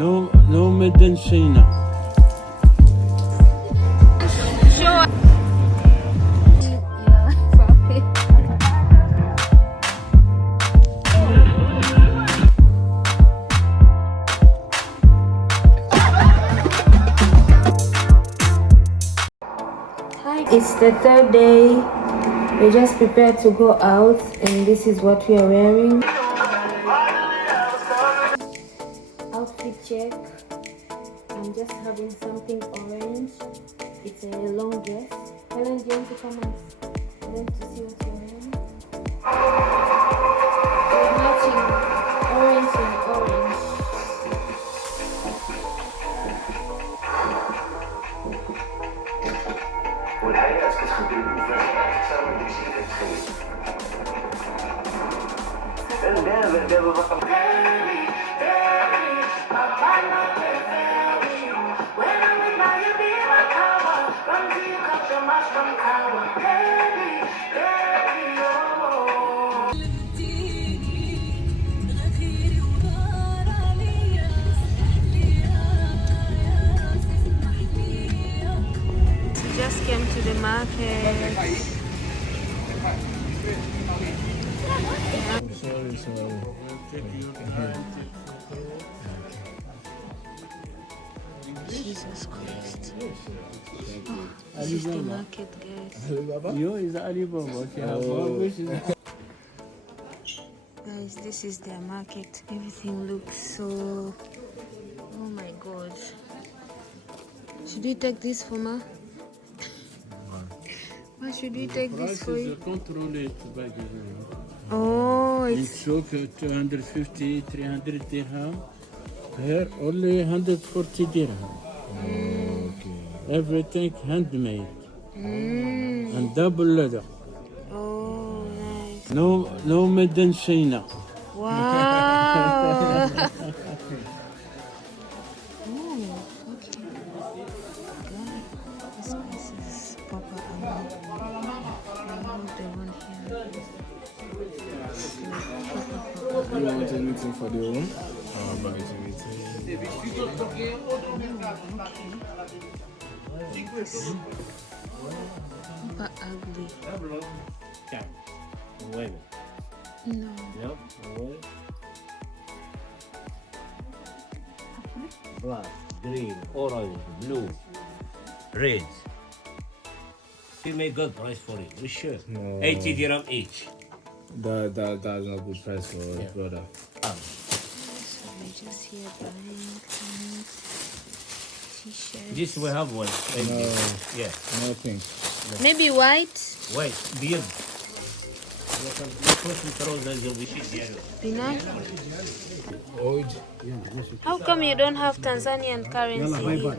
No made in China. Sure. Yeah, probably. Hi, it's the third day. We just prepared to go out, and this is what we are wearing. Outfit check. I'm just having something orange. It's a long dress. Helen, do you want to come and then to see what you're wearing? We're matching orange and orange. والحقيقه كتخبي سامع داكشي اللي كتخيل دابا Just came to the market. Jesus Christ. This is the market, guys. Yo is Alibaba. Guys, this is their market. Everything looks so... Oh my God. Should we take this for Ma? Why should we take this for you? Controlled packaging. Oh, In it's... souk 250, 300 dirham. Here only 140 dirham. Everything handmade and double leather. Oh, nice. No made in China. Wow. Oh, okay. God, this place is proper. I love the one here. You want anything for the room? Baggage meeting. Super ugly. Yeah. Wait. No. Yep. Wait. Black, green, orange, blue, red. We make good price for it. We should. No. 80 dirham each. That's not good price for us, brother. So we're just here buying things. T-shirts. This we have one. No, Yeah. nothing. Maybe white. Wait. Beard. Peanut. Old. How come you don't have Tanzanian currency?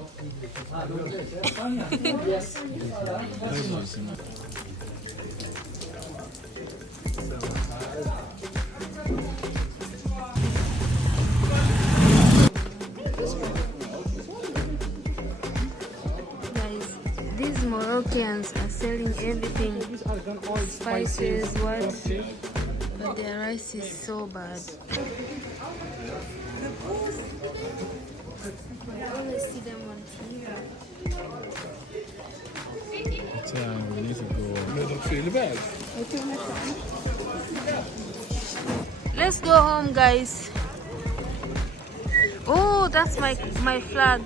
Guys, these Moroccans are selling everything. Spices, what? But their rice is so bad. I always see them on TV. We need to go. You don't feel bad. Let's go home, guys. Oh, that's my flag.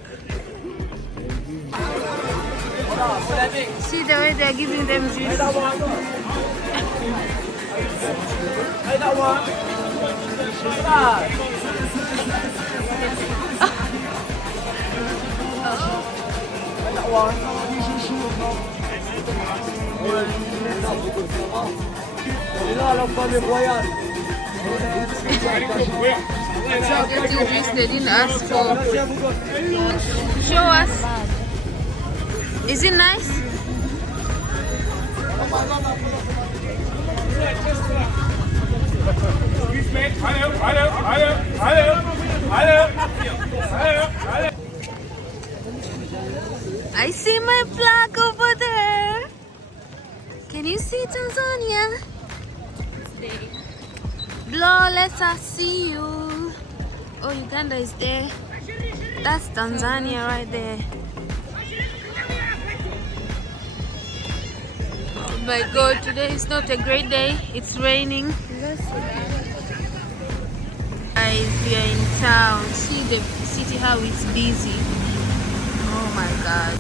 See the way they're giving them juice. Getting juice they didn't ask for. Show us. Is it nice? I see my flag over there. Can you see Tanzania? Blow, let us see you. Oh, Uganda is there. That's Tanzania right there. Oh my god, today is not a great day. It's raining. Guys, we are in town. See the city, how it's busy. Oh my god.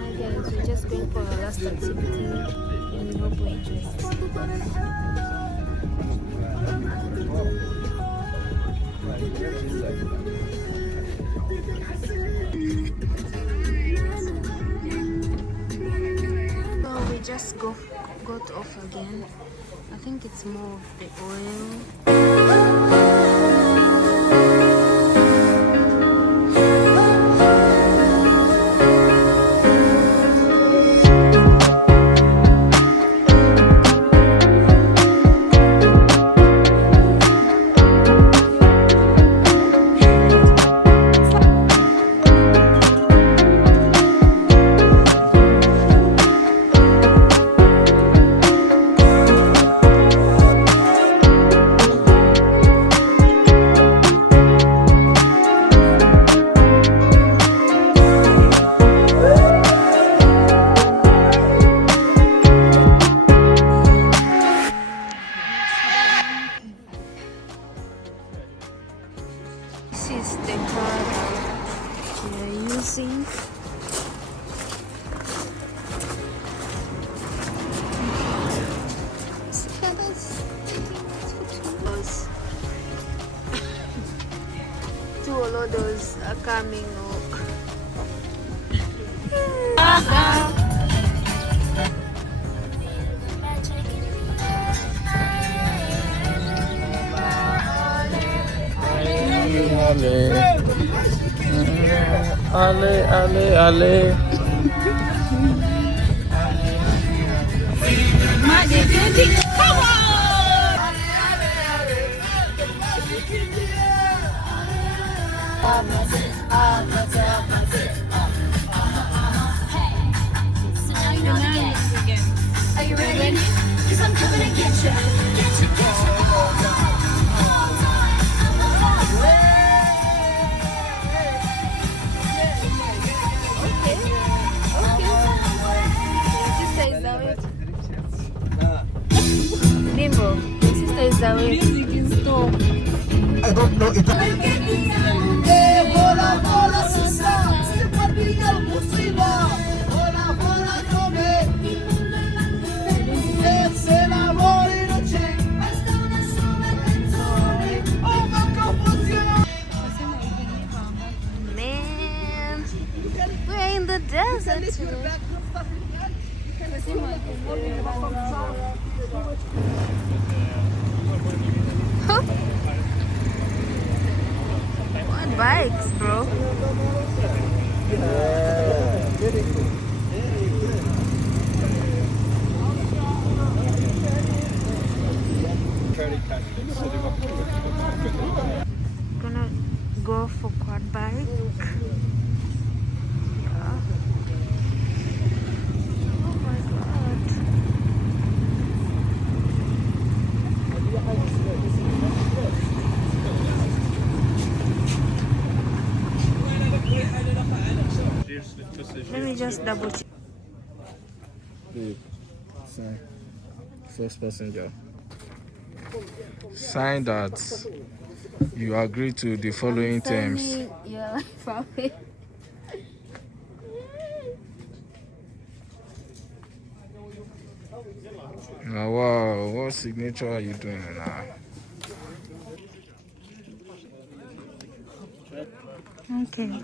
Hi guys, we're just going for our last activity and we hope we enjoy it. So we just got off again. I think it's more of the oil. This is the car we are using. Two Olodos are coming up. Ale, ale, ale. Are you ready? 'Cause I'm coming to get you. Get you, get you. All time. Bimbo, your sister is away. Music is stop. I don't know if Man, we're in the desert today. What bikes, bro? Gonna go for quad bike. Yeah. Oh my god. Let me just double check. First passenger. Sign that you agree to the following terms. Yeah, probably. Now, wow, what signature are you doing now? Okay.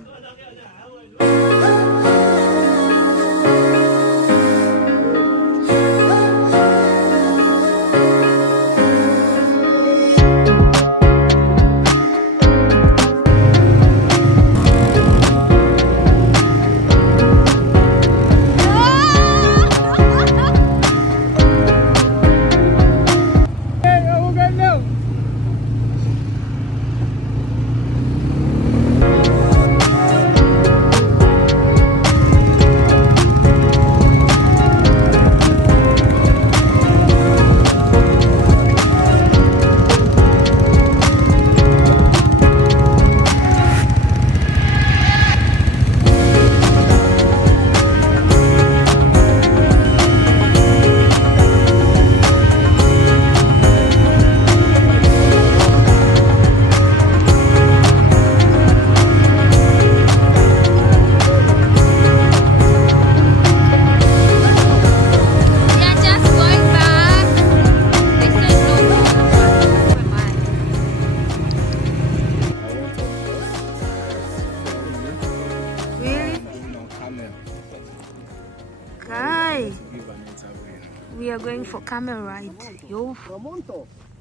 are going for camel ride. Yo.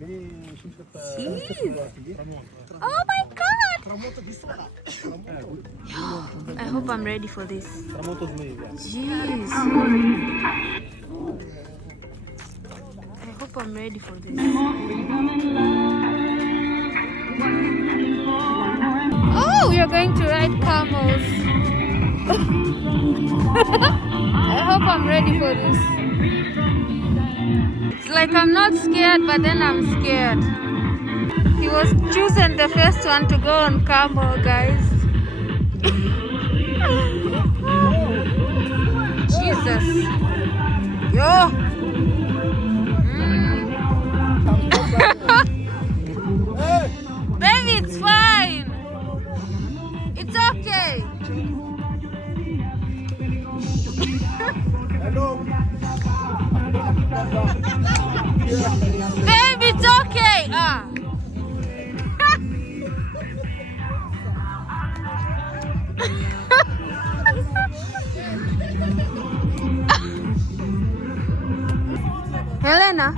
Jeez. Oh my god! I hope I'm ready for this. Jeez. I hope I'm ready for this. Oh, we are going to ride camels. I hope I'm ready for this. It's like I'm not scared, but then I'm scared. He was chosen the first one to go on camel, guys. Jesus. Yo. Baby, it's fine. It's okay. Baby, it's okay. Helena.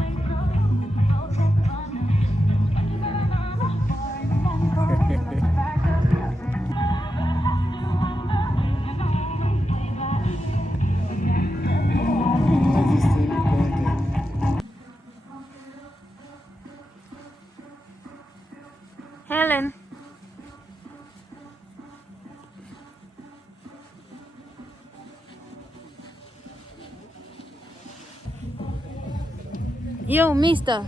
Helen. Yo, mister.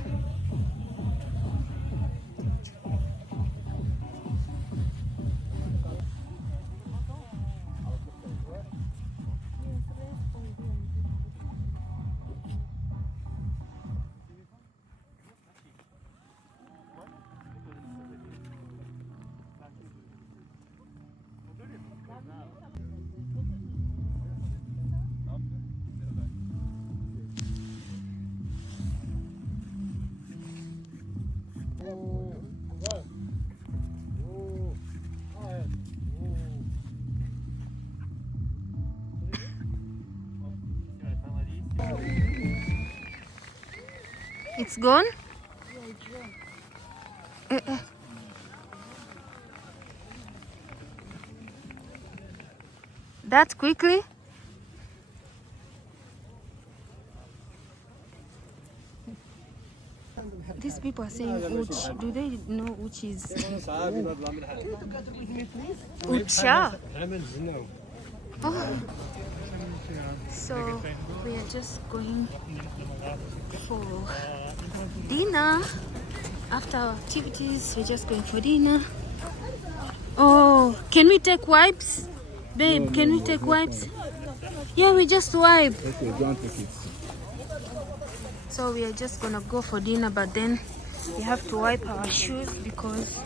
It's gone? That quickly? These people are saying uch. Do they know uch is? Ucha. Oh. So we are just going for dinner. After our activities, we're just going for dinner. Oh, can we take wipes? Babe, can we take wipes? Yeah, we just wipe. Okay, don't take it. So we are just gonna go for dinner, but then we have to wipe our shoes because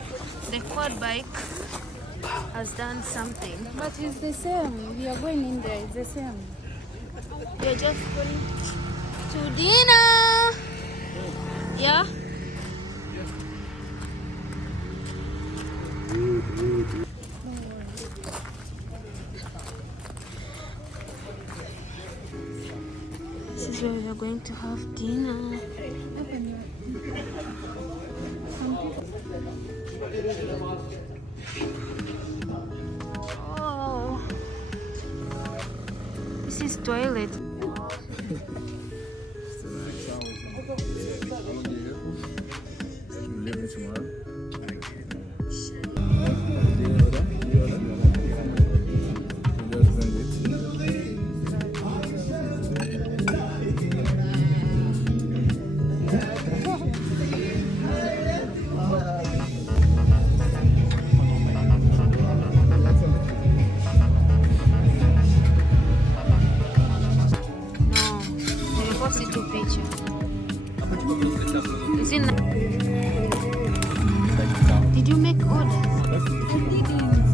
the quad bike has done something. But it's the same. We are going in there. It's the same. We are just going to dinner. Yeah? This is where we are going to have dinner. Oh, this is toilet. Did you make orders? I didn't.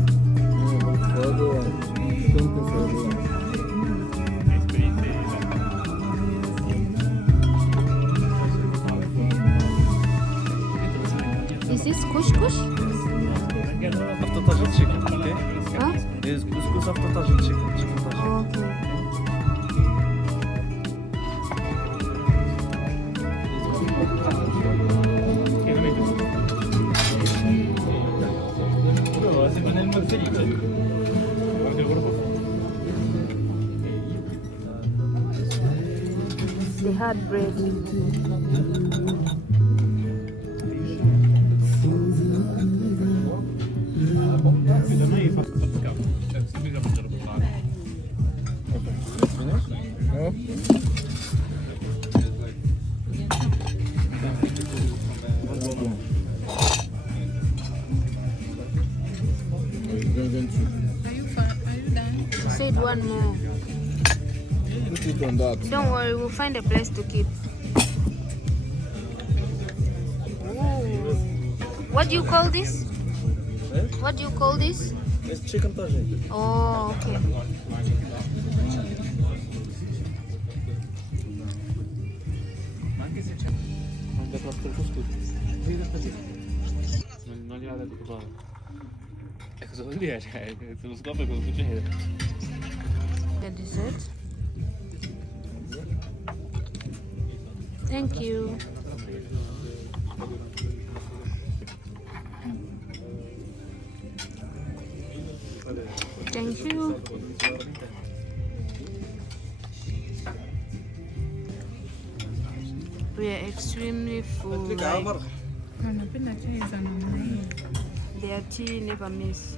Is this kush kush? After Tajik chicken, okay? Huh? There's couscous after Tajik chicken. Okay. They had bread with tea. No? He said one more. Put it on that. Don't worry, we'll find a place to keep. Ooh. What do you call this? What do you call this? It's chicken tagine. Oh, okay. The dessert. Thank you. Thank you. We are extremely full. Like, their tea never miss.